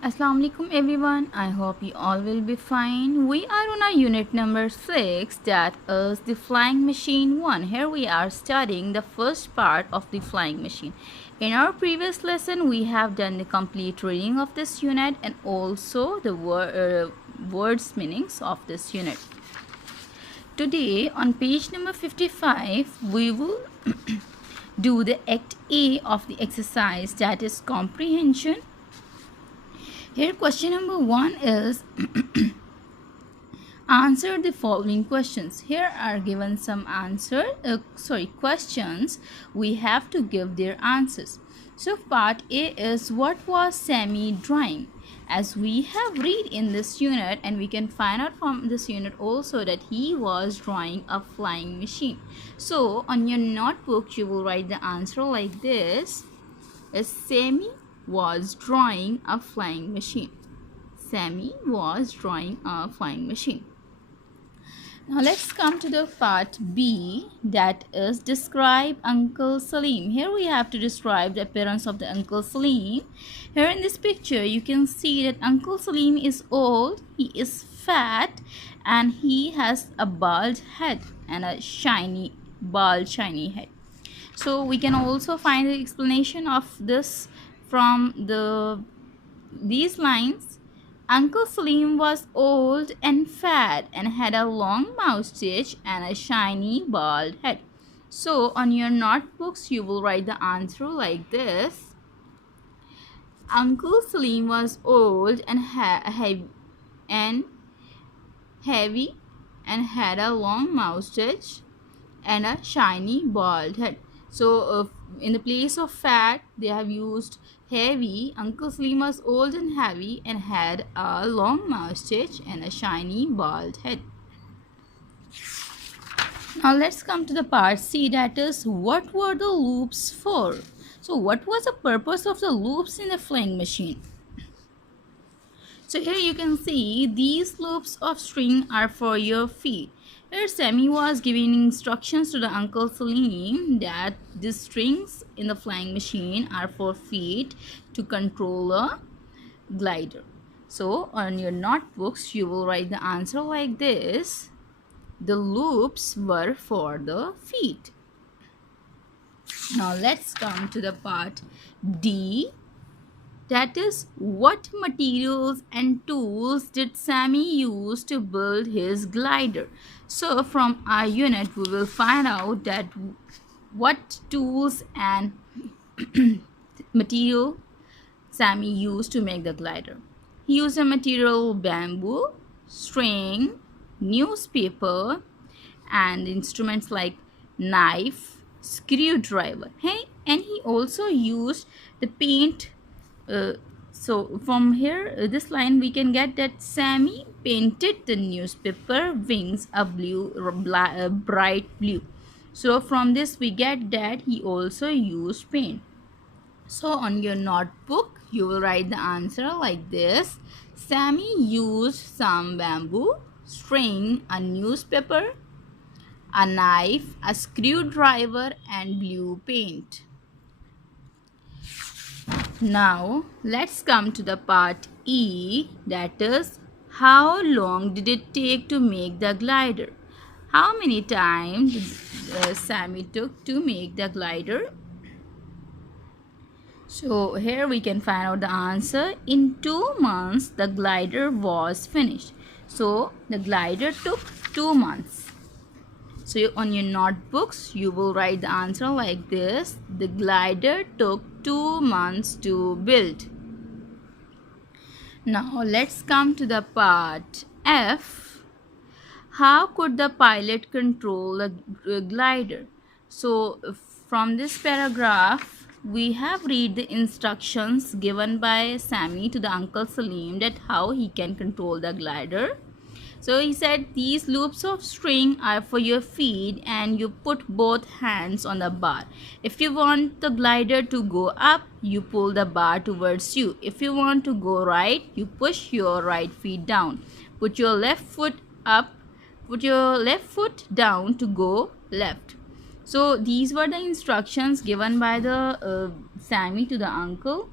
Assalamu alaikum everyone. I hope you all will be fine. We are on our unit number 6, that is the flying machine 1. Here we are studying the first part of the flying machine. In our previous lesson we have done the complete reading of this unit and also the words meanings of this unit. Today on page number 55 we will do the act A of the exercise, that is comprehension. Here question number 1 is answer the following questions. Here are given some questions. We have to give their answers. So part A is, what was Sammy drawing? As we have read in this unit, and we can find out from this unit also that he was drawing a flying machine. So on your notebook you will write the answer like this: is Sammy was drawing a flying machine. Sammy was drawing a flying machine. Now let's come to the part B, that is describe Uncle Salim. Here we have to describe the appearance of the Uncle Salim. Here in this picture you can see that Uncle Salim is old, he is fat, and he has a bald head and a shiny head. So we can also find the explanation of this from these lines. Uncle Salim was old and fat and had a long moustache and a shiny bald head. So on your notebooks you will write the answer like this: Uncle Salim was old and heavy and had a long moustache and a shiny bald head. So in the place of fat they have used heavy. Uncle Salim was old and heavy and had a long moustache and a shiny bald head. Now let's come to the part C, that is, what were the loops for? So what was the purpose of the loops in the flying machine? So here you can see these loops of string are for your feet. Here Sammy was giving instructions to the Uncle Salim that these strings in the flying machine are for feet to control a glider. So on your notebooks you will write the answer like this: the loops were for the feet. Now let's come to the part D, that is, what materials and tools did Sammy use to build his glider? So from our unit we will find out that what tools and material Sammy used to make the glider. He used a material bamboo, string, newspaper, and instruments like knife, screwdriver. And he also used the paint. So from here this line we can get that Sammy painted the newspaper wings a bright blue. So from this we get that he also used paint. So on your notebook you will write the answer like this: Sammy used some bamboo, string, a newspaper, a knife, a screwdriver, and blue paint. Now let's come to the part E, that is, how long did it take to make the glider? How many times Sammy took to make the glider? So here we can find out the answer. In 2 months the glider was finished. So the glider took 2 months. So on your notebooks you will write the answer like this: the glider took 2 months to build. Now let's come to the part F. How could the pilot control the glider? So from this paragraph we have read the instructions given by Sammy to the Uncle Salim that how he can control the glider. So he said these loops of string are for your feet and you put both hands on the bar. If you want the glider to go up, you pull the bar towards you. If you want to go right, you push your right feet down. Put your left foot up, put your left foot down to go left. So these were the instructions given by the Sammy to the uncle.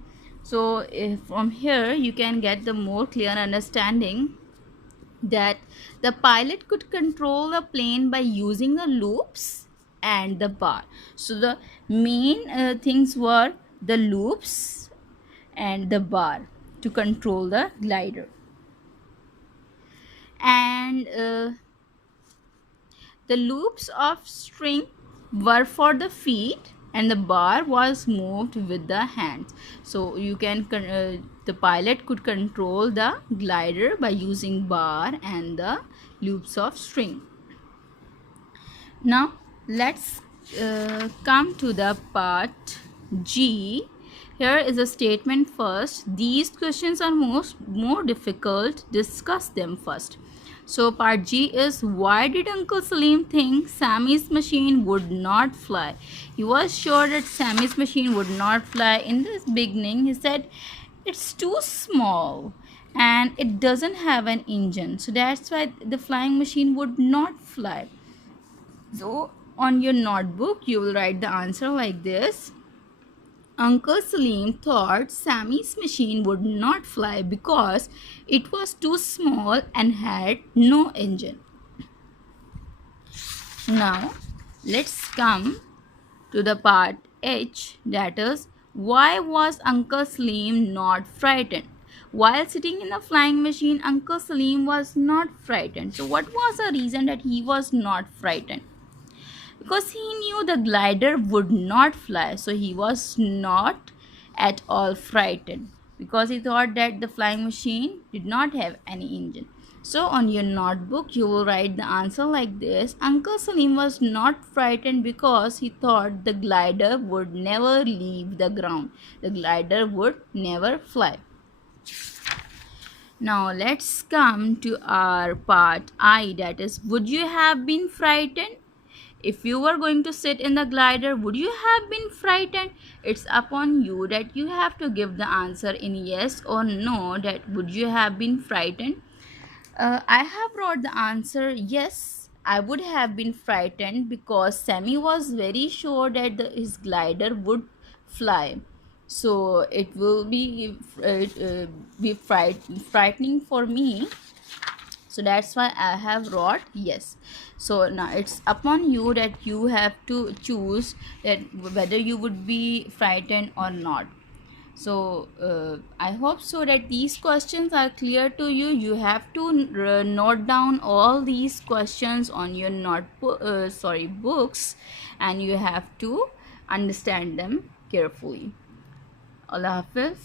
So from here you can get the more clear understanding that the pilot could control the plane by using the loops and the bar. So the main things were the loops and the bar to control the glider. And the loops of string were for the feet and the bar was moved with the hands. So you can the pilot could control the glider by using bar and the loops of string. Now let's come to the part G. Here is a statement first. These questions are more difficult. Discuss them first. So part G is, why did Uncle Salim think Sammy's machine would not fly? He was sure that Sammy's machine would not fly. In this beginning, he said it's too small and it doesn't have an engine. So that's why the flying machine would not fly. So on your notebook, you will write the answer like this. Uncle Salim thought Sammy's machine would not fly because it was too small and had no engine. Now, let's come to the part H, that is, why was Uncle Salim not frightened? While sitting in the flying machine, Uncle Salim was not frightened. So, what was the reason that he was not frightened? Because he knew the glider would not fly, so he was not at all frightened because he thought that the flying machine did not have any engine. So on your notebook you will write the answer like this. Uncle Salim was not frightened because he thought the glider would never leave the ground. The glider would never fly. Now let's come to our part I, that is, would you have been frightened? If you were going to sit in the glider, would you have been frightened? It's upon you that you have to give the answer in yes or no, that would you have been frightened. I have wrote the answer yes, I would have been frightened because Sammy was very sure that his glider would fly. So it will be frightening for me. So that's why I have wrote yes. So now it's upon you that you have to choose that whether you would be frightened or not. So I hope so that these questions are clear to you. You have to note down all these questions on your books, and you have to understand them carefully. Allah Hafiz.